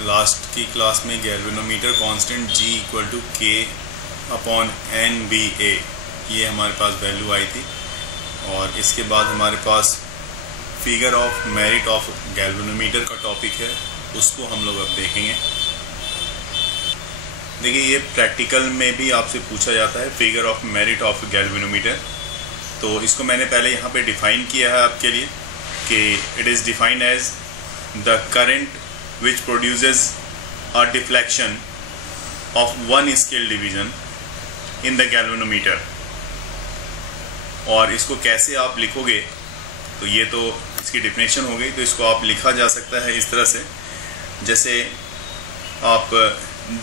Last की class में galvanometer constant G equal to K upon NBA ये हमारे पास वैल्यू आई थी। और इसके बाद हमारे पास figure of merit of galvanometer का टॉपिक है, उसको हम लोग अब देखेंगे। देखिए, ये प्रैक्टिकल में भी आपसे पूछा जाता है figure of merit of galvanometer. तो इसको मैंने पहले यहाँ पे डिफाइन किया है आपके लिए कि it is defined as the current which produces a deflection of one scale division in the galvanometer। और इसको कैसे आप लिखोगे, तो ये तो इसकी डिफिनेशन हो गई। तो इसको आप लिखा जा सकता है इस तरह से, जैसे आप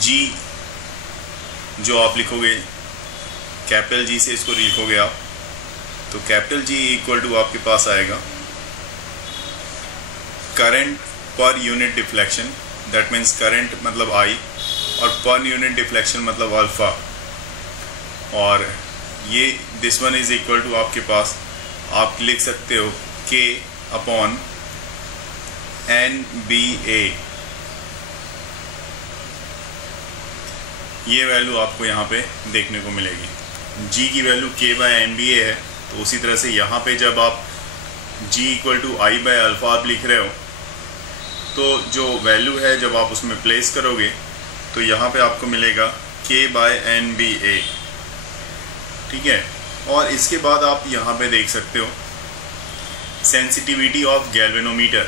G जो आप लिखोगे कैपिटल G से इसको लिखोगे आप, तो कैपिटल G इक्वल टू आपके पास आएगा current per unit deflection, that means current मतलब I और पर यूनिट डिफ्लेक्शन मतलब अल्फा। और ये this one is equal to आपके पास आप लिख सकते हो K अपॉन NBA। ये वैल्यू आपको यहाँ पे देखने को मिलेगी। G की वैल्यू K बाय NBA है, तो उसी तरह से यहाँ पे जब आप G equal to I by alpha आप लिख रहे हो, तो जो वैल्यू है जब आप उसमें प्लेस करोगे तो यहाँ पे आपको मिलेगा K बाय NBA, ठीक है। और इसके बाद आप यहाँ पे देख सकते हो सेंसिटिविटी ऑफ गैल्वेनोमीटर।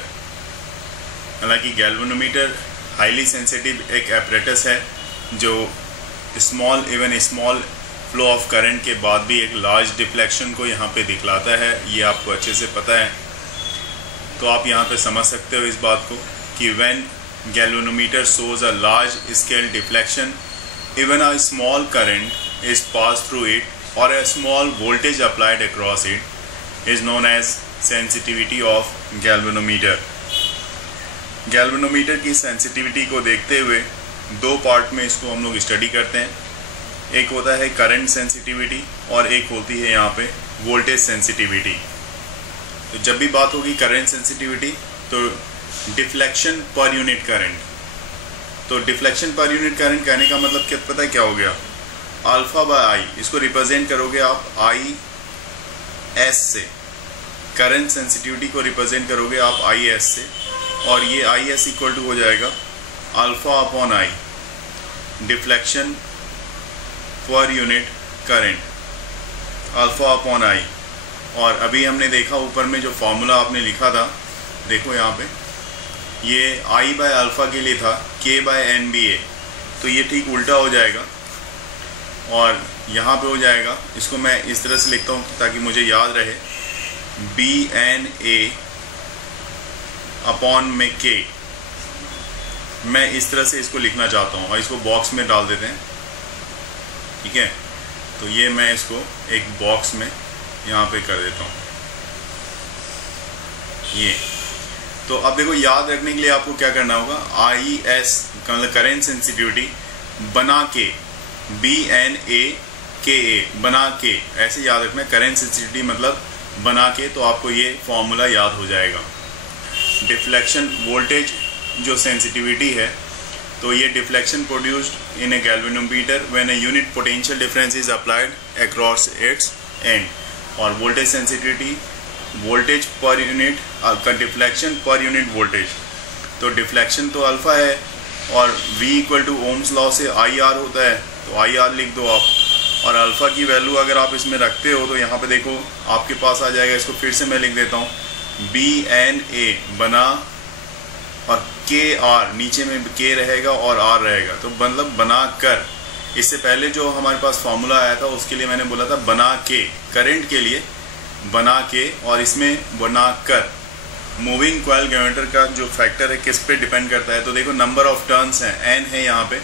हालांकि गैल्वेनोमीटर हाईली सेंसिटिव एक एपरेटस है जो even small flow of current के बाद भी एक लार्ज डिफ्लेक्शन को यहाँ पे दिखलाता है, ये आपको अच्छे से पता है। तो आप यहाँ पे समझ सकते हो इस बात को कि when galvanometer shows a large scale deflection, even a small current is passed through it or a small voltage applied across it is known as sensitivity of galvanometer। Galvanometer की सेंसिटिविटी को देखते हुए दो पार्ट में इसको हम लोग study करते हैं। एक होता है करंट सेंसिटिविटी और एक होती है यहाँ पे वोल्टेज सेंसिटिविटी। तो जब भी बात होगी करंट सेंसिटिविटी, तो डिफ्लेक्शन पर यूनिट करंट। तो डिफ्लेक्शन पर यूनिट करंट कहने का मतलब क्या पता है क्या हो गया, अल्फा बाय आई, इसको रिप्रेजेंट करोगे आप IS से, करंट सेंसिटिविटी को रिप्रेजेंट करोगे आप IS से, और ये IS इक्वल टू हो जाएगा alpha upon I, deflection per unit current alpha upon I. और अभी हमने देखा ऊपर में जो फॉर्मूला आपने लिखा था, देखो यहाँ पे ये I बाय अल्फ़ा के लिए था K बाय NBA, तो ये ठीक उल्टा हो जाएगा और यहाँ पे हो जाएगा, इसको मैं इस तरह से लिखता हूँ ताकि मुझे याद रहे, BNA अपॉन में K। मैं इस तरह से इसको लिखना चाहता हूँ और इसको बॉक्स में डाल देते हैं, ठीक है। तो ये मैं इसको एक बॉक्स में यहाँ पे कर देता हूँ ये। तो अब देखो, याद रखने के लिए आपको क्या करना होगा, IS मतलब करेंट सेंसिटिविटी बना के BNA बना के, ऐसे याद रखना, करेंट सेंसिटिविटी मतलब बना के, तो आपको ये फॉर्मूला याद हो जाएगा। डिफ्लेक्शन वोल्टेज जो सेंसिटिविटी है, तो ये deflection produced in a galvanometer when a unit potential difference is applied across its end. और voltage sensitivity voltage per unit का डिफ्लेक्शन पर यूनिट वोल्टेज। तो डिफ्लेक्शन तो अल्फा है और V equal to Ohm's law से IR होता है, तो IR लिख दो आप। और अल्फा की वैल्यू अगर आप इसमें रखते हो तो यहाँ पे देखो आपके पास आ जाएगा, इसको फिर से मैं लिख देता हूँ, BNA बना और KR, नीचे में K रहेगा और R रहेगा, तो मतलब बना कर। इससे पहले जो हमारे पास फॉर्मूला आया था उसके लिए मैंने बोला था बना के, करंट के लिए बना के, और इसमें बना कर। मूविंग कॉइल गैल्वेनोमीटर का जो फैक्टर है किस पे डिपेंड करता है, तो देखो नंबर ऑफ टर्न्स हैं, N है यहाँ पे,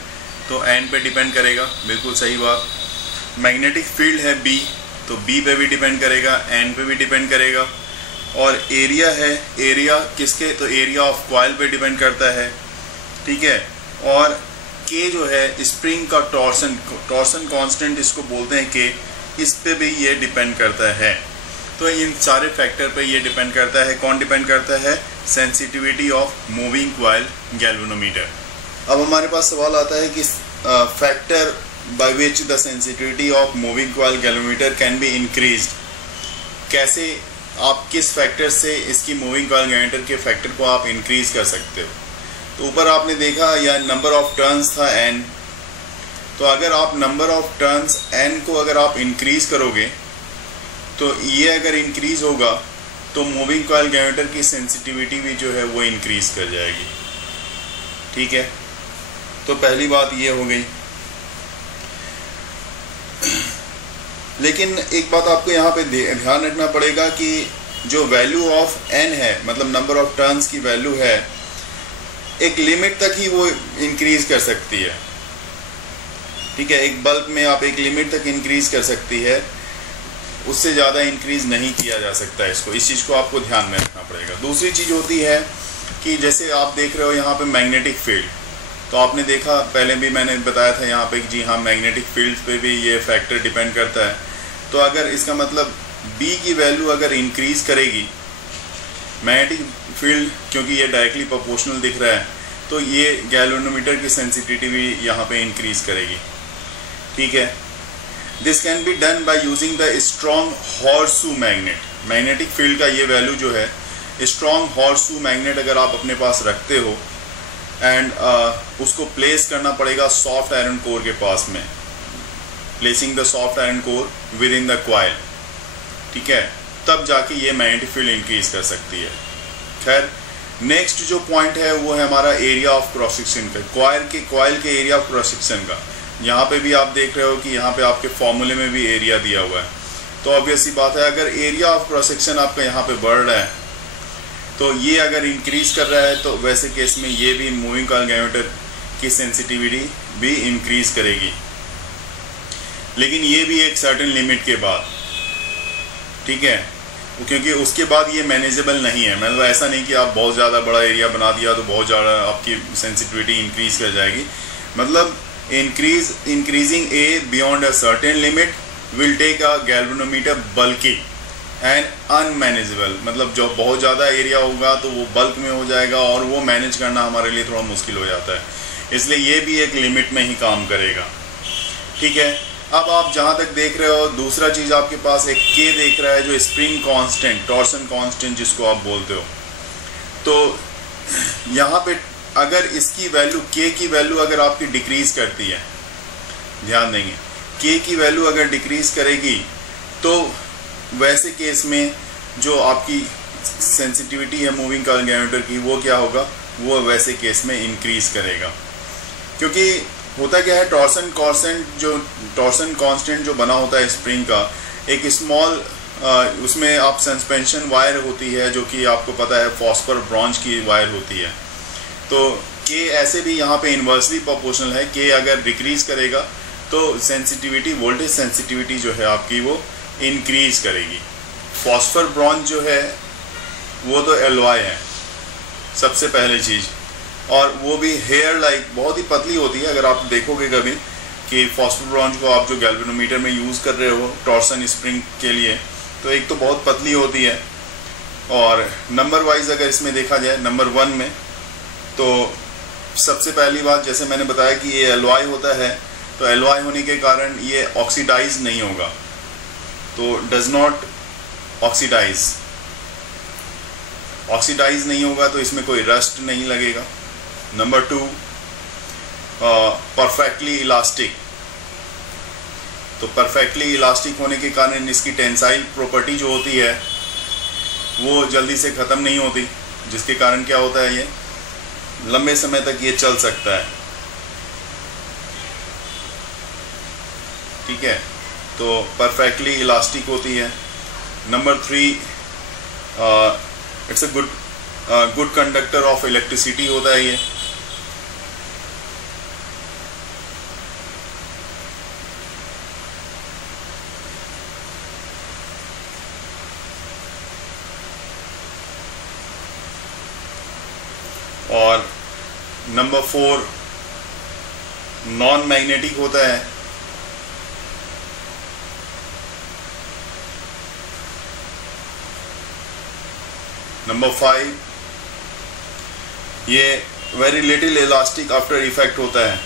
तो N पे डिपेंड करेगा, बिल्कुल सही बात। मैग्नेटिक फील्ड है B, तो B पे भी डिपेंड करेगा, N पे भी डिपेंड करेगा। और एरिया है, एरिया किसके, तो एरिया ऑफ कॉइल पे डिपेंड करता है, ठीक है। और K जो है स्प्रिंग का टॉर्सन कांस्टेंट इसको बोलते हैं K, इस पे भी ये डिपेंड करता है। तो इन सारे फैक्टर पे ये डिपेंड करता है। कौन डिपेंड करता है? Sensitivity of moving coil galvanometer. अब हमारे पास सवाल आता है कि factor by which the sensitivity of moving coil galvanometer can be increased, कैसे आप किस फैक्टर से इसकी मूविंग कॉइल गैल्वेनोमीटर के फैक्टर को आप इंक्रीज कर सकते हो। तो ऊपर आपने देखा या नंबर ऑफ टर्न्स था n, तो अगर आप नंबर ऑफ टर्न्स n को अगर आप इंक्रीज करोगे तो ये अगर इंक्रीज होगा तो मूविंग कॉइल गैल्वेनोमीटर की सेंसिटिविटी भी जो है वो इंक्रीज कर जाएगी। ठीक है, तो पहली बात ये हो गई। लेकिन एक बात आपको यहाँ पे ध्यान रखना पड़ेगा कि जो वैल्यू ऑफ n है, मतलब नंबर ऑफ टर्न्स की वैल्यू है, एक लिमिट तक ही वो इंक्रीज कर सकती है। ठीक है, एक बल्ब में आप एक लिमिट तक इंक्रीज कर सकती है, उससे ज़्यादा इंक्रीज नहीं किया जा सकता है इसको। इस चीज़ को आपको ध्यान में रखना पड़ेगा। दूसरी चीज़ होती है कि जैसे आप देख रहे हो यहाँ पे मैग्नेटिक फील्ड, तो आपने देखा पहले भी मैंने बताया था यहाँ पे, जी हाँ, मैग्नेटिक फील्ड पे भी ये फैक्टर डिपेंड करता है। तो अगर इसका मतलब B की वैल्यू अगर इंक्रीज करेगी, मैग्नेटिक फील्ड क्योंकि ये डायरेक्टली प्रोपोर्शनल दिख रहा है, तो ये गैल्वेनोमीटर की सेंसिटिविटी भी यहाँ पे इंक्रीज करेगी। ठीक है, this can be done by using the strong horseshoe magnet. Magnetic field का ये वैल्यू जो है, स्ट्रॉन्ग हॉर्सशू मैग्नेट अगर आप अपने पास रखते हो एंड उसको प्लेस करना पड़ेगा सॉफ्ट आयरन कोर के पास में, placing the soft iron core with in the coil. ठीक है, तब जाके ये मैग्नेटिक फील्ड इंक्रीज कर सकती है। खैर, नेक्स्ट जो पॉइंट है वो है हमारा एरिया ऑफ क्रॉस सेक्शन का, कॉइल के एरिया ऑफ क्रॉस सेक्शन का। यहाँ पे भी आप देख रहे हो कि यहाँ पे आपके फॉर्मूले में भी एरिया दिया हुआ है। तो ऑब्वियस सी बात है, अगर एरिया ऑफ क्रॉस सेक्शन आपका यहाँ पे बढ़ रहा है तो ये अगर इंक्रीज कर रहा है, तो वैसे केस में ये भी मूविंग कॉइल गैल्वेनोमीटर की सेंसिटिविटी भी इंक्रीज करेगी, लेकिन ये भी एक सर्टेन लिमिट के बाद। ठीक है, क्योंकि उसके बाद ये मैनेजेबल नहीं है। मतलब ऐसा नहीं कि आप बहुत ज़्यादा बड़ा एरिया बना दिया तो बहुत ज़्यादा आपकी सेंसिटिविटी इंक्रीज कर जाएगी। मतलब increasing a beyond a certain limit will take a galvanometer bulky and unmanageable. मतलब जो बहुत ज़्यादा एरिया होगा तो वो बल्क में हो जाएगा और वो मैनेज करना हमारे लिए थोड़ा मुश्किल हो जाता है। इसलिए ये भी एक लिमिट में ही काम करेगा। ठीक है, अब आप जहाँ तक देख रहे हो, दूसरा चीज़ आपके पास एक K देख रहा है, जो स्प्रिंग कांस्टेंट, टॉर्सन कांस्टेंट जिसको आप बोलते हो। तो यहाँ पे अगर इसकी वैल्यू, K की वैल्यू अगर आपकी डिक्रीज करती है, ध्यान देंगे, K की वैल्यू अगर डिक्रीज करेगी तो वैसे केस में जो आपकी सेंसिटिविटी है मूविंग कॉइल गैल्वेनोमीटर की, वो क्या होगा, वो वैसे केस में इंक्रीज करेगा। क्योंकि होता क्या है, टॉर्सन कांस्टेंट जो बना होता है स्प्रिंग का, एक स्मॉल उसमें आप सस्पेंशन वायर होती है जो कि आपको पता है फॉस्फर ब्रॉन्ज की वायर होती है। तो K ऐसे भी यहाँ पे इन्वर्सली प्रोपोर्शनल है। K अगर डिक्रीज करेगा तो सेंसिटिविटी, वोल्टेज सेंसिटिविटी जो है आपकी वो इंक्रीज करेगी। फॉस्फर ब्रॉन्ज जो है वो तो एलॉय है सबसे पहले चीज़, और वो भी हेयर लाइक बहुत ही पतली होती है। अगर आप देखोगे कभी कि फॉस्फर ब्रॉन्ज को आप जो गैल्वेनोमीटर में यूज़ कर रहे हो टॉर्सन स्प्रिंग के लिए, तो एक तो बहुत पतली होती है, और नंबर वाइज अगर इसमें देखा जाए नंबर 1 में, तो सबसे पहली बात जैसे मैंने बताया कि ये एलॉय होता है, तो एलॉय होने के कारण ये ऑक्सीडाइज नहीं होगा, तो डज नॉट ऑक्सीडाइज नहीं होगा, तो इसमें कोई रस्ट नहीं लगेगा। नंबर 2, परफेक्टली इलास्टिक, तो परफेक्टली इलास्टिक होने के कारण इसकी टेंसाइल प्रॉपर्टी जो होती है वो जल्दी से ख़त्म नहीं होती, जिसके कारण क्या होता है, ये लंबे समय तक ये चल सकता है। ठीक है, तो परफेक्टली इलास्टिक होती है। Number 3, it's a good conductor of electricity होता है ये। और नंबर 4, नॉन मैग्नेटिक होता है। नंबर 5, ये very little elastic after effect होता है।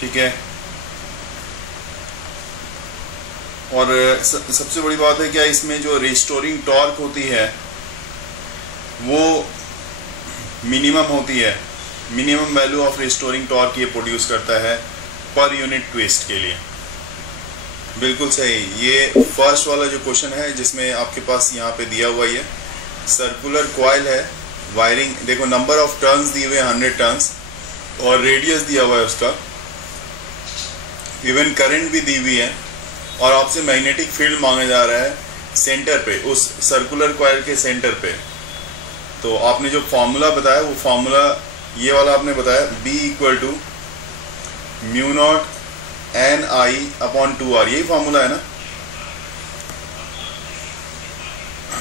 ठीक है, और सबसे बड़ी बात है क्या, इसमें जो रिस्टोरिंग टॉर्क होती है वो मिनिमम होती है। Minimum value of restoring torque ये प्रोड्यूस करता है पर यूनिट ट्विस्ट के लिए। बिल्कुल सही, ये फर्स्ट वाला जो क्वेश्चन है जिसमें आपके पास यहाँ पे दिया हुआ है सर्कुलर कॉइल है, वायरिंग देखो नंबर ऑफ टर्न्स दिए हुए 100 टर्न्स और रेडियस दिया हुआ है उसका, इवन करंट भी दी हुई है, और आपसे मैग्नेटिक फील्ड मांगा जा रहा है सेंटर पे, उस सर्कुलर कॉइल के सेंटर पे। तो आपने जो फॉर्मूला बताया वो फॉर्मूला ये वाला आपने बताया, B equal to mu naught NI/2R, यही फॉर्मूला है ना?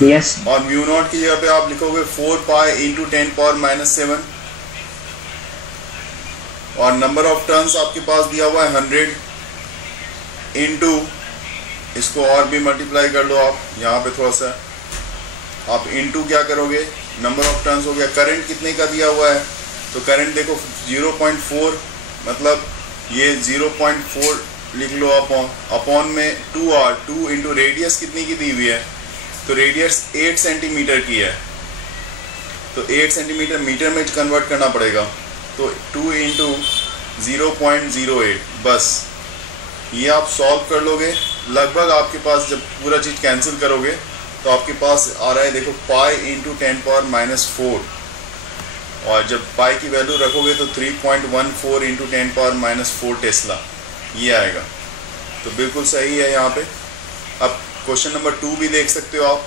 यस। और म्यू नॉट की जगह पे आप लिखोगे 4 पाई इंटू 10⁻⁻⁷, और नंबर ऑफ टर्न्स आपके पास दिया हुआ है 100 इंटू, इसको और भी मल्टीप्लाई कर लो आप, यहाँ पे थोड़ा सा आप इंटू क्या करोगे, नंबर ऑफ टर्न्स हो गया, करंट कितने का दिया हुआ है, तो करंट देखो 0.4, मतलब ये 0.4 लिख लो अपॉन में 2R, 2 इंटू रेडियस कितनी की दी हुई है, तो रेडियस 8 सेंटीमीटर की है, तो 8 सेंटीमीटर मीटर में कन्वर्ट करना पड़ेगा, तो 2 इंटू 0.08, बस ये आप सॉल्व कर लोगे। लगभग आपके पास जब पूरा चीज़ कैंसिल करोगे तो आपके पास आ रहा है देखो पाई इंटू 10⁻⁻4, और जब पाई की वैल्यू रखोगे तो 3.14 इंटू 10⁻⁻4 टेस्ला ये आएगा। तो बिल्कुल सही है यहाँ पे। अब क्वेश्चन नंबर 2 भी देख सकते हो आप,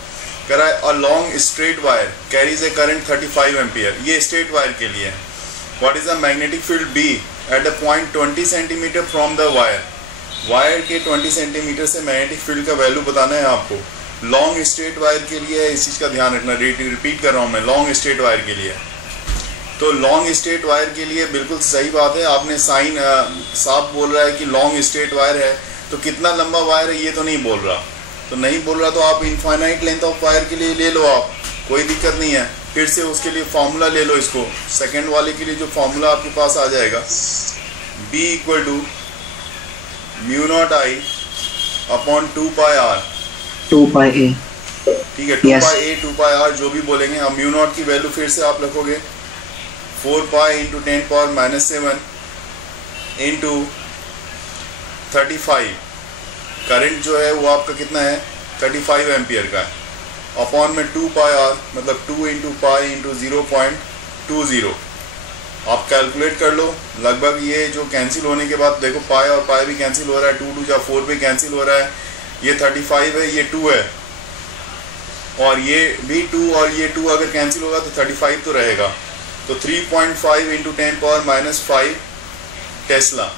कह रहा है a long straight wire carries A current 35 ampere, ये स्ट्रेट वायर के लिए है। What is the magnetic field B at the point 20 centimetre from the wire, wire के 20 सेंटीमीटर से मैग्नेटिक फील्ड का वैल्यू बताना है आपको। लॉन्ग स्ट्रेट वायर के लिए इस चीज़ का ध्यान रखना, रिपीट कर रहा हूँ मैं, लॉन्ग स्ट्रेट वायर के लिए। तो लॉन्ग स्ट्रेट वायर के लिए बिल्कुल सही बात है, आपने साइन साफ बोल रहा है कि लॉन्ग स्ट्रेट वायर है, तो कितना लंबा वायर है ये तो नहीं बोल रहा, तो नहीं बोल रहा तो आप इनफाइनाइट लेंथ ऑफ वायर के लिए ले लो आप, कोई दिक्कत नहीं है। फिर से उसके लिए फॉर्मूला ले लो, इसको सेकेंड वाले के लिए जो फॉर्मूला आपके पास आ जाएगा B equal to mu naught I upon 2 pi R, 2 pi A, ठीक है, 2 पाई A 2 पाई R जो भी बोलेंगे। अब म्यू नॉट की वैल्यू फिर से आप रखोगे 4 पाई इंटू 10⁻⁷ इंटू 35, करंट जो है वो आपका कितना है 35 एम्पियर का है, अपॉन में 2 पाई R, मतलब 2 इंटू पाई इंटू 0.20, आप कैलकुलेट कर लो। लगभग ये जो कैंसिल होने के बाद देखो पाई और पाई भी कैंसिल हो रहा है, 2 2 4 पे कैंसिल हो रहा है, ये 35 है, ये 2 है, और ये भी 2 और ये 2 अगर कैंसिल होगा तो 35 तो रहेगा, तो 3.5 इंटू 10⁻⁵ टेस्ला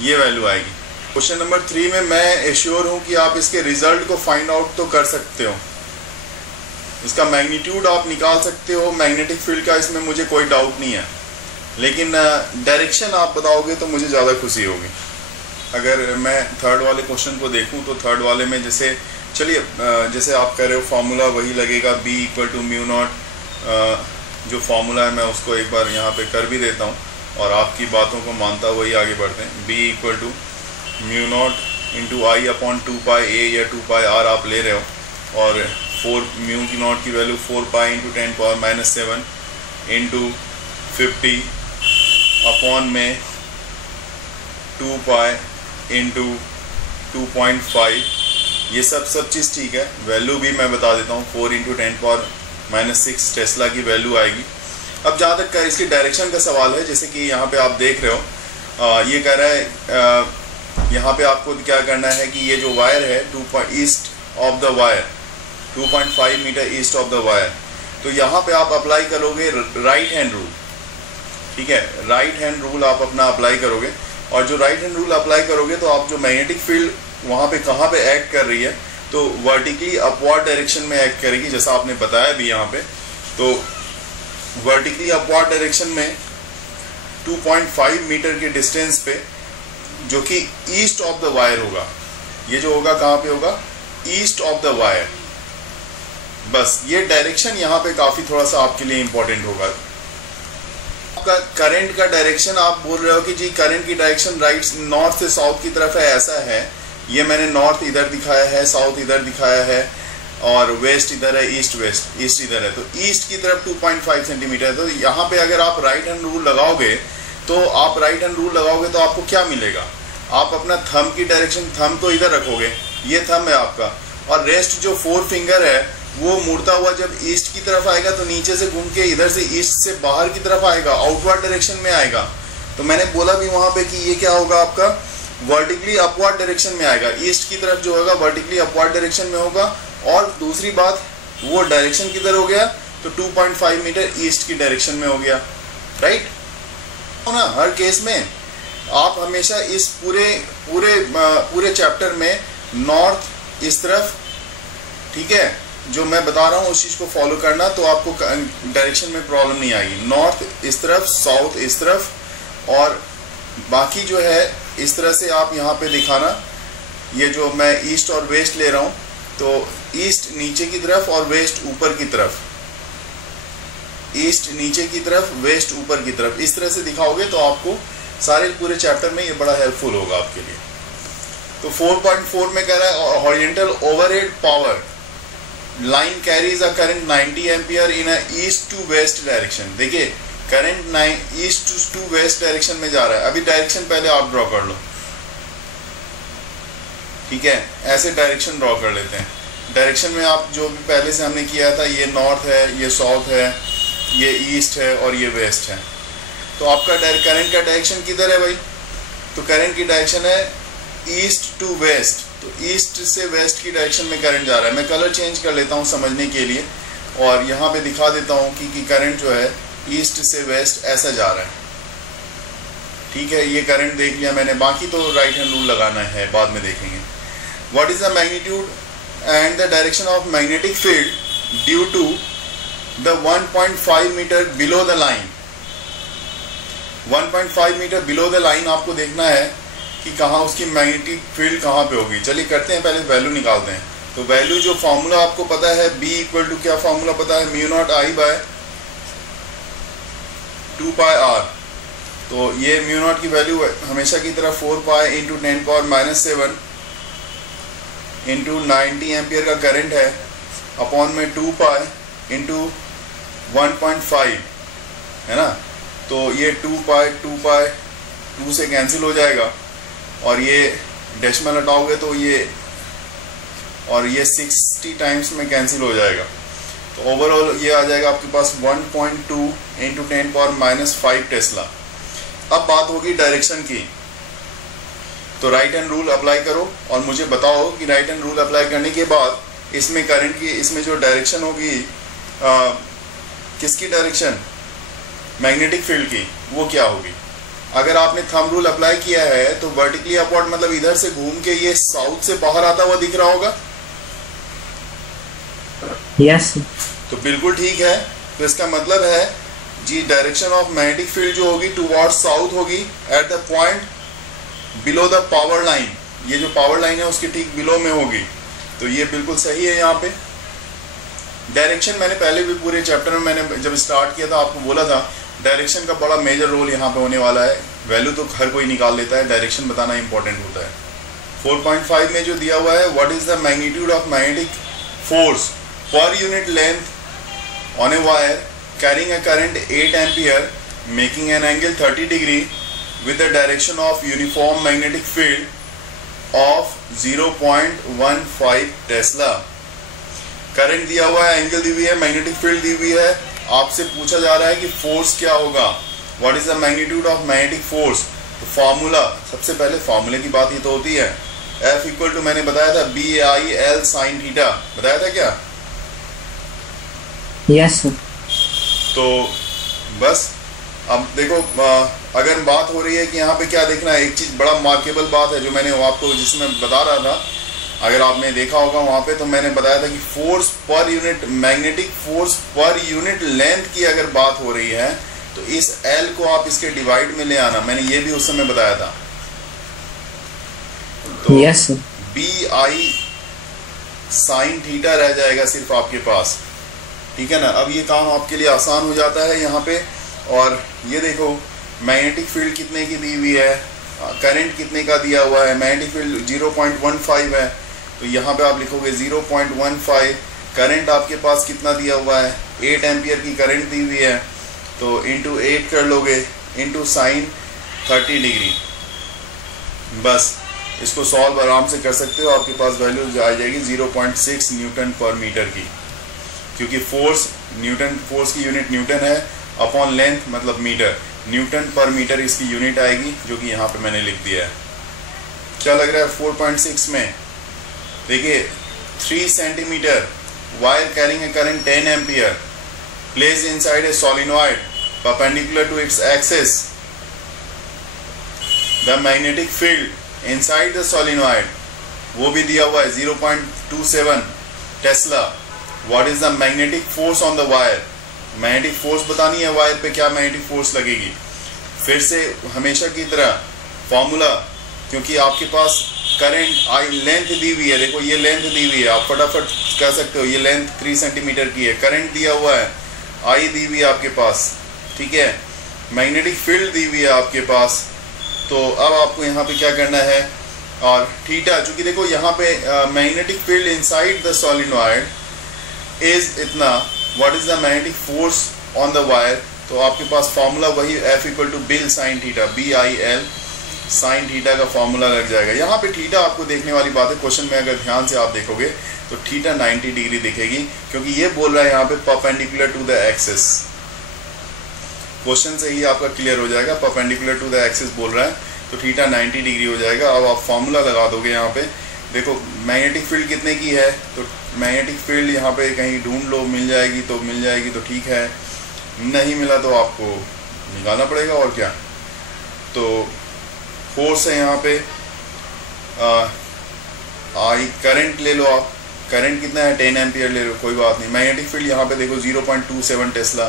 ये वैल्यू आएगी। क्वेश्चन नंबर 3 में मैं एश्योर हूँ कि आप इसके रिजल्ट को फाइंड आउट तो कर सकते हो, इसका मैग्नीट्यूड आप निकाल सकते हो मैग्नेटिक फील्ड का, इसमें मुझे कोई डाउट नहीं है, लेकिन डायरेक्शन आप बताओगे तो मुझे ज़्यादा खुशी होगी। अगर मैं थर्ड वाले क्वेश्चन को देखूं तो थर्ड वाले में जैसे चलिए जैसे आप कह रहे हो फॉर्मूला वही लगेगा B equal to mu naught, जो फॉर्मूला है मैं उसको एक बार यहाँ पे कर भी देता हूँ और आपकी बातों को मानता वही आगे बढ़ते हैं। B equal to mu naught into I upon 2 pi A या 2 पाई R आप ले रहे हो, और 4 म्यू की नॉट की value 4 pi into 10⁻⁷ into 50 upon में 2 पाई इंटू 2.5, ये सब चीज़ ठीक है। वैल्यू भी मैं बता देता हूँ, 4 इंटू 10⁻�6 टेस्ला की वैल्यू आएगी। अब जहाँ तक इसकी डायरेक्शन का सवाल है, जैसे कि यहाँ पे आप देख रहे हो, ये कह रहा है यहाँ पे आपको क्या करना है कि ये जो वायर है 2 east of the wire, 2.5 metre east of the wire, तो यहाँ पे आप अप्लाई करोगे राइट हैंड रूल, ठीक है, राइट हैंड रूल आप अपना अप्लाई करोगे, और जो राइट हैंड रूल अप्लाई करोगे तो आप जो मैग्नेटिक फील्ड वहाँ पे कहाँ पे एक्ट कर रही है, तो वर्टिकली अपवर्ड डायरेक्शन में एक्ट करेगी, जैसा आपने बताया भी यहाँ पे। तो वर्टिकली अपवर्ड डायरेक्शन में 2.5 मीटर के डिस्टेंस पे, जो कि ईस्ट ऑफ द वायर होगा, ये जो होगा कहाँ पे होगा, ईस्ट ऑफ द वायर। बस ये डायरेक्शन यहाँ पे काफी थोड़ा सा आपके लिए इंपॉर्टेंट होगा। आपका करंट का डायरेक्शन, आप बोल रहे हो कि जी करंट की डायरेक्शन राइट नॉर्थ से साउथ की तरफ है, ऐसा है। ये मैंने नॉर्थ इधर दिखाया है, साउथ इधर दिखाया है, और वेस्ट इधर है, ईस्ट वेस्ट, ईस्ट इधर है। तो ईस्ट की तरफ 2.5 सेंटीमीटर। तो यहाँ पे अगर आप राइट हैंड रूल लगाओगे तो आपको क्या मिलेगा, आप अपना थंब की डायरेक्शन, थंब तो इधर रखोगे, ये थंब है आपका, और रेस्ट जो 4 फिंगर है वो मुड़ता हुआ जब ईस्ट की तरफ आएगा तो नीचे से घूम के इधर से ईस्ट से बाहर की तरफ आएगा, आउटवर्ड डायरेक्शन में आएगा। तो मैंने बोला भी वहां पे कि ये क्या होगा, आपका वर्टिकली अपवर्ड डायरेक्शन में आएगा। ईस्ट की तरफ जो होगा वर्टिकली अपवर्ड डायरेक्शन में होगा। और दूसरी बात, वो डायरेक्शन किधर हो गया, तो 2.5 मीटर ईस्ट की डायरेक्शन में हो गया, राइट ना। हर केस में आप हमेशा इस पूरे चैप्टर में नॉर्थ इस तरफ, ठीक है, जो मैं बता रहा हूँ उस चीज को फॉलो करना, तो आपको डायरेक्शन में प्रॉब्लम नहीं आएगी। नॉर्थ इस तरफ, साउथ इस तरफ, और बाकी जो है इस तरह से आप यहाँ पे दिखाना। ये जो मैं ईस्ट और वेस्ट ले रहा हूँ, तो ईस्ट नीचे की तरफ और वेस्ट ऊपर की तरफ, ईस्ट नीचे की तरफ, वेस्ट ऊपर की तरफ, इस तरह से दिखाओगे तो आपको सारे पूरे चैप्टर में ये बड़ा हेल्पफुल होगा आपके लिए। तो 4.4 में कह रहा है horizontal overhead power line carries a current 90 ampere in a east to west direction. देखिए current east to west direction में जा रहा है। अभी डायरेक्शन पहले आप ड्रॉ कर लो, ठीक है, ऐसे डायरेक्शन ड्रॉ कर लेते हैं। डायरेक्शन में आप जो भी पहले से हमने किया था, ये नॉर्थ है, ये साउथ है, ये ईस्ट है और ये वेस्ट है। तो आपका करंट का डायरेक्शन किधर है भाई, तो करंट की डायरेक्शन है ईस्ट टू वेस्ट। तो ईस्ट से वेस्ट की डायरेक्शन में करंट जा रहा है। मैं कलर चेंज कर लेता हूँ समझने के लिए, और यहाँ पे दिखा देता हूँ कि करंट जो है ईस्ट से वेस्ट ऐसा जा रहा है, ठीक है। ये करंट देख लिया मैंने, बाकी तो राइट हैंड रूल लगाना है, बाद में देखेंगे। What is the magnitude and the direction of magnetic field due to the 1.5 metre below the line. 1.5 metre below the line आपको देखना है कि कहाँ उसकी मैग्नेटिक फील्ड कहाँ पे होगी। चलिए करते हैं, पहले वैल्यू निकालते हैं। तो वैल्यू जो फॉर्मूला आपको पता है, B इक्वल टू क्या फॉर्मूला पता है, mu naught I by 2 pi R। तो ये म्यू नॉट की वैल्यू हमेशा की तरह 4 pi into 10 power -7 into 90 ampere का करंट है, अपॉन में 2 पाई इंटू 1.5 है ना। तो ये 2 पाई 2 से कैंसिल हो जाएगा, और ये डेसिमल हटाओगे तो ये, और ये 60 टाइम्स में कैंसिल हो जाएगा। तो ओवरऑल ये आ जाएगा आपके पास 1.2 इंटू 10 पावर -5 टेस्ला। अब बात होगी डायरेक्शन की। तो राइट हैंड रूल अप्लाई करो और मुझे बताओ कि राइट हैंड रूल अप्लाई करने के बाद इसमें करंट की, इसमें जो डायरेक्शन होगी, किसकी डायरेक्शन, मैग्नेटिक फील्ड की, वो क्या होगी। अगर आपने थंब रूल अप्लाई किया है तो वर्टिकली अपवर्ड मतलब इधर से घूम के ये साउथ से बाहर आता हुआ दिख रहा होगा। यस तो बिल्कुल ठीक है। तो इसका मतलब है जी डायरेक्शन ऑफ मैग्नेटिक फील्ड जो होगी टुवर्ड साउथ होगी at the point below the power line. ये जो पावर लाइन है उसके ठीक बिलो में होगी। तो ये बिल्कुल सही है। यहाँ पे डायरेक्शन मैंने पहले भी पूरे चैप्टर में मैंने जब स्टार्ट किया था आपको बोला था डायरेक्शन का बड़ा मेजर रोल यहाँ पे होने वाला है। वैल्यू तो हर कोई निकाल लेता है, डायरेक्शन बताना इंपॉर्टेंट होता है। 4.5 में जो दिया हुआ है, what is the magnitude of magnetic force per unit length on a wire carrying a current 8 ampere making an angle 30 degree with the direction of uniform magnetic field of 0.15 Tesla. Current दिया हुआ है, angle दी हुई है, magnetic field दी हुई है। आपसे पूछा जा रहा है कि फोर्स क्या होगा, what is the magnitude of magnetic force. तो फार्मूला, सबसे पहले फार्मूले की बात ही तो होती है। F इक्वल टू मैंने बताया था BI/L sin थीटा, बताया था क्या? यस तो बस अब देखो, अगर बात हो रही है कि यहाँ पे क्या देखना है, एक चीज बड़ा मार्केबल बात है जो मैंने आपको जिसमें बता रहा था अगर आपने देखा होगा वहां पे, तो मैंने बताया था कि force per unit, magnetic force per unit length की अगर बात हो रही है तो इस L को आप इसके डिवाइड में ले आना, मैंने ये भी उस समय बताया था। तो yes sir. BI sine theta रह जाएगा सिर्फ आपके पास, ठीक है ना। अब ये काम आपके लिए आसान हो जाता है यहाँ पे। और ये देखो मैग्नेटिक फील्ड कितने की दी हुई है, करंट कितने का दिया हुआ है, मैग्नेटिक फील्ड 0.15 है, तो यहाँ पे आप लिखोगे 0.15। करंट आपके पास कितना दिया हुआ है, 8 एम्पियर की करंट दी हुई है, तो इंटू 8 कर लोगे, इंटू साइन 30 डिग्री। बस इसको सॉल्व आराम से कर सकते हो, आपके पास वैल्यू आ जाएगी 0.6 न्यूटन पर मीटर की, क्योंकि फोर्स न्यूटन, फोर्स की यूनिट न्यूटन है, अपॉन लेंथ मतलब मीटर, न्यूटन पर मीटर इसकी यूनिट आएगी, जो कि यहाँ पे मैंने लिख दिया है। क्या लग रहा है 4.6 में? देखिए 3 centimetre wire carrying a current 10 ampere placed inside a solenoid perpendicular to its axis, the magnetic field inside the solenoid, वो भी दिया हुआ है 0.27 tesla. What is the magnetic force on the wire, magnetic force बतानी है wire पे, क्या magnetic force लगेगी। फिर से हमेशा की तरह फॉर्मूला, क्योंकि आपके पास करंट आई लेंथ दी हुई है, देखो ये लेंथ दी हुई है, आप फटाफट कह सकते हो ये लेंथ 3 सेंटीमीटर की है, करंट दिया हुआ है, आई दी हुई है आपके पास, ठीक है, मैग्नेटिक फील्ड दी हुई है आपके पास। तो अब आपको यहाँ पे क्या करना है, और थीटा, चूंकि देखो यहाँ पे magnetic field inside the solenoid is इतना, what is the magnetic force on the wire, तो आपके पास फॉर्मूला वही F equal to BIL sine theta, BIL sine theta का फॉर्मूला लग जाएगा। यहाँ पे थीटा आपको देखने वाली बात है, क्वेश्चन में अगर ध्यान से आप देखोगे तो थीटा 90 डिग्री दिखेगी, क्योंकि ये बोल रहा है यहाँ पे perpendicular to the axis. Question से ही आपका क्लियर हो जाएगा, परपेंडिकुलर टू द एक्सिस बोल रहा है, तो थीटा 90 डिग्री हो जाएगा। अब आप फॉर्मूला लगा दोगे यहाँ पे, देखो मैग्नेटिक फील्ड कितने की है, तो मैग्नेटिक फील्ड यहाँ पे कहीं ढूंढ लो, मिल जाएगी तो मिल जाएगी तो ठीक है, नहीं मिला तो आपको निकालना पड़ेगा और क्या। तो फोर्स है यहाँ पे, आई करंट ले लो आप, करंट कितना है 10 एम्पियर ले लो, कोई बात नहीं। मैग्नेटिक फील्ड यहाँ पे देखो 0.27 टेस्ला,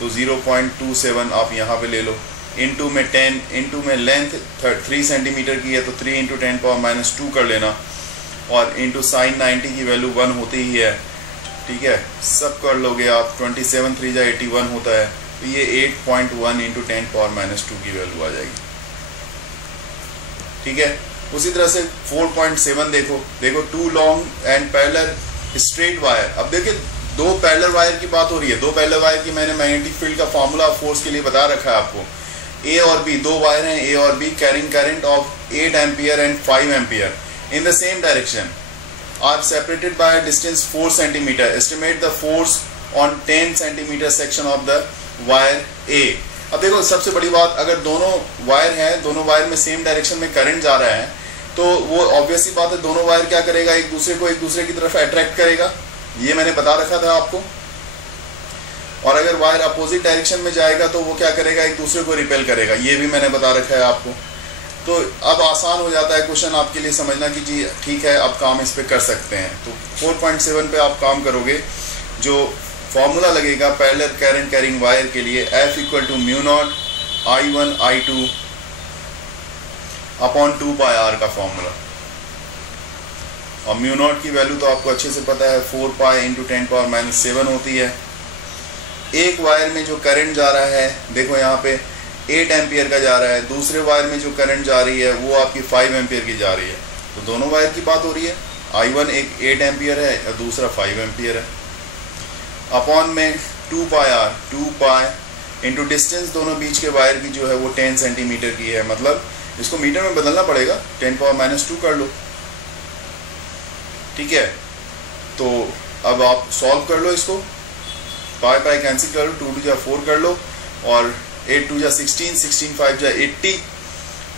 तो 0.27 आप यहाँ पे ले लो, इनटू में 10, इनटू में लेंथ 3 सेंटीमीटर की है तो 3 × 10⁻² कर लेना, और इनटू साइन 90 की वैल्यू 1 होती ही है, ठीक है, सब कर लोगे आप, 27 3 जा 81 होता है, तो ये 8.1 × 10⁻² की वैल्यू आ जाएगी, ठीक है। उसी तरह से 4.7 देखो, देखो 2 long and parallel straight wire. अब देखिए 2 पैरेलल वायर की बात हो रही है, 2 पैरेलल वायर की मैंने मैग्नेटिक फील्ड का फॉर्मूला फोर्स के लिए बता रखा है आपको। A और B, 2 वायर हैं A और B, carrying current of 8 ampere and 5 ampere in the same direction are separated by a distance 4 cm. Estimate the force on 10 cm section of the wire A. अब देखो सबसे बड़ी बात, अगर दोनों वायर हैं, दोनों वायर में सेम डायरेक्शन में करंट जा रहा है, तो वो ऑब्वियस सी बात है दोनों वायर क्या करेगा, एक दूसरे को एक दूसरे की तरफ अट्रैक्ट करेगा, ये मैंने बता रखा था आपको। और अगर वायर अपोजिट डायरेक्शन में जाएगा तो वो क्या करेगा, एक दूसरे को रिपेल करेगा, ये भी मैंने बता रखा है आपको। तो अब आसान हो जाता है क्वेश्चन आपके लिए समझना कि जी ठीक है अब काम इस पे कर सकते हैं। तो 4.7 पे आप काम करोगे, जो फॉर्मूला लगेगा पैरेलल करंट कैरिंग वायर के लिए, F equal to μ0 I1 I2 upon 2πr का फॉर्मूला, और μ0 की वैल्यू तो आपको अच्छे से पता है 4π × 10⁻7 होती है। एक वायर में जो करंट जा रहा है, देखो यहाँ पे 8 एम्पियर का जा रहा है, दूसरे वायर में जो करंट जा रही है वो आपकी 5 एम्पियर की जा रही है, तो दोनों वायर की बात हो रही है। I1 एक 8 एम्पियर है और दूसरा 5 एम्पियर है, अपॉन में 2πr, 2π इंटू डिस्टेंस दोनों बीच के वायर की जो है वो 10 सेंटीमीटर की है, मतलब इसको मीटर में बदलना पड़ेगा, 10⁻² कर लो, ठीक है। तो अब आप सॉल्व कर लो इसको, पाई कैंसिल कर लो, 2 × 2 = 4 कर लो, और 8 × 2 = 16, 16 × 5 = 80,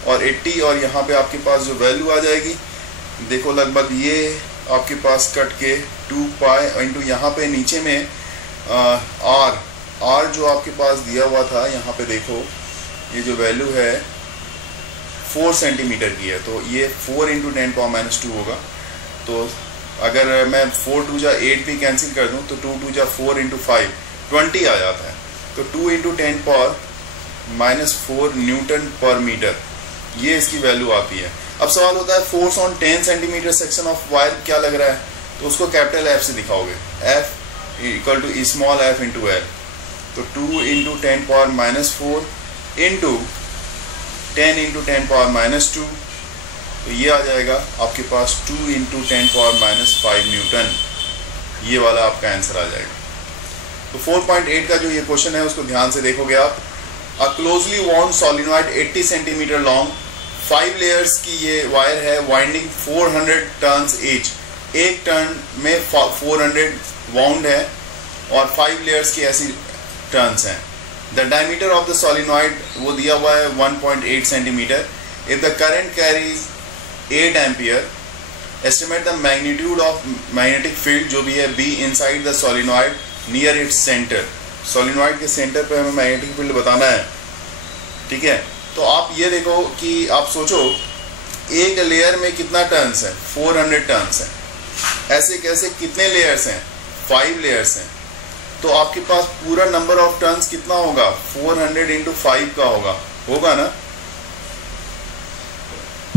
और 80 और यहाँ पे आपके पास जो वैल्यू आ जाएगी, देखो लगभग ये आपके पास कट के 2π इंटू यहाँ पे नीचे में r जो आपके पास दिया हुआ था, यहाँ पे देखो ये जो वैल्यू है 4 सेंटीमीटर की है, तो ये 4 × 10⁻² होगा, तो अगर मैं 4 2 जा 8 भी कैंसिल कर दूं तो 2 2 जा 4 इंटू 5 20 आ जाता है। तो 2 इंटू 10 पावर -4 न्यूटन पर मीटर, ये इसकी वैल्यू आती है। अब सवाल होता है force on 10 centimetre section of wire क्या लग रहा है, तो उसको कैपिटल एफ से दिखाओगे, F equal to small f into l. तो 2 into 10 power -4 into 10 into 10 power -2, तो ये आ जाएगा आपके पास 2 इंटू 10 पावर -5 न्यूटन, ये वाला आपका आंसर आ जाएगा। तो 4.8 का जो ये क्वेश्चन है उसको ध्यान से देखोगे आप। A closely wound solenoid 80 centimetre long, 5 layers की ये वायर है, वाइंडिंग 400 टर्न्स ईच, एक टर्न में 400 वाउंड है और 5 लेयर्स की ऐसी टर्न्स हैं। The diameter of the solenoid वो दिया हुआ है 1.8 centimetre. If the current carries 8 ampere, estimate the magnitude of magnetic field जो भी है be inside the solenoid near its centre. Solenoid के सेंटर पे हमें मैग्नेटिक फील्ड बताना है, ठीक है। तो आप ये देखो कि आप सोचो एक लेयर में कितना टर्न्स है, 400 टर्न्स है। ऐसे कैसे कितने लेयर्स हैं, 5 लेयर्स हैं। तो आपके पास पूरा नंबर ऑफ टर्न्स कितना होगा, 400 इंटू 5 का होगा ना।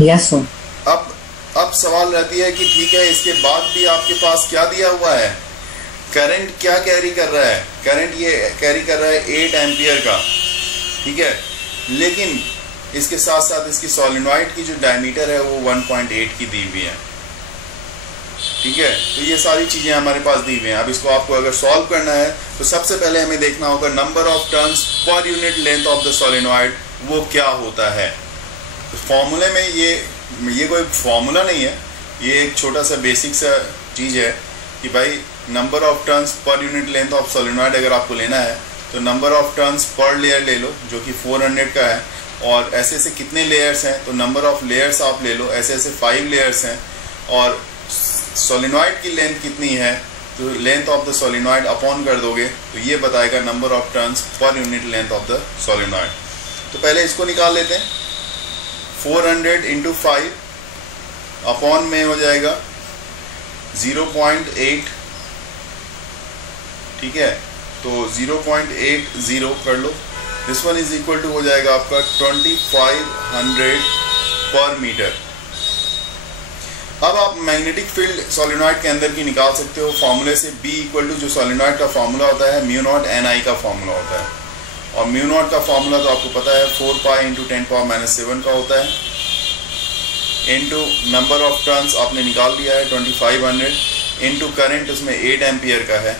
Yes sir. अब सवाल रहती है कि ठीक है, इसके बाद भी आपके पास क्या दिया हुआ है, करंट क्या कैरी कर रहा है, करंट ये कैरी कर रहा है 8 एम्पियर का, ठीक है। लेकिन इसके साथ साथ इसकी सोलिनॉइड की जो डायमीटर है वो 1.8 की दी हुई है, ठीक है। तो ये सारी चीज़ें हमारे पास दी हुई हैं। अब इसको आपको अगर सॉल्व करना है तो सबसे पहले हमें देखना होगा number of turns per unit length of the solenoid वो क्या होता है। तो फॉर्मूले में ये कोई फॉर्मूला नहीं है, ये एक छोटा सा बेसिक सा चीज़ है कि भाई number of turns per unit length of solenoid अगर आपको लेना है तो number of turns per layer ले लो जो कि 400 का है, और ऐसे ऐसे कितने लेयर्स हैं तो नंबर ऑफ लेयर्स आप ले लो, ऐसे ऐसे 5 लेयर्स हैं, और सोलिनॉइड की लेंथ कितनी है तो length of the solenoid upon कर दोगे तो ये बताएगा number of turns per unit length of the solenoid. तो पहले इसको निकाल लेते हैं, 400 इंटू 5 अपॉन में हो जाएगा 0.8, ठीक है। तो 0.80 कर लो, this one is equal to हो जाएगा आपका 2500 पर मीटर। अब आप मैग्नेटिक फील्ड सोलिनॉइड के अंदर की निकाल सकते हो फॉर्मूले से, B इक्वल टू जो सोलिनॉइड का फॉर्मूला होता है म्यू नॉट NI का फॉर्मूला होता है, और म्यू नॉट का फॉर्मूला तो आपको पता है 4 पाई इंटू 10 पावर -7 का होता है, इंटू नंबर ऑफ टर्न्स आपने निकाल दिया है 2500, इंटू करंट उसमें 8 एम्पियर का है,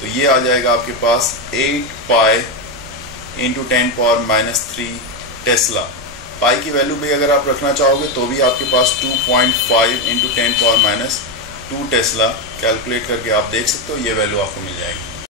तो ये आ जाएगा आपके पास 8 पाई इंटू 10 पावर -3 टेस्ला। पाई की वैल्यू भी अगर आप रखना चाहोगे तो भी आपके पास 2.5 इंटू 10 पावर -2 टेस्ला कैलकुलेट करके आप देख सकते हो, ये वैल्यू आपको मिल जाएगी।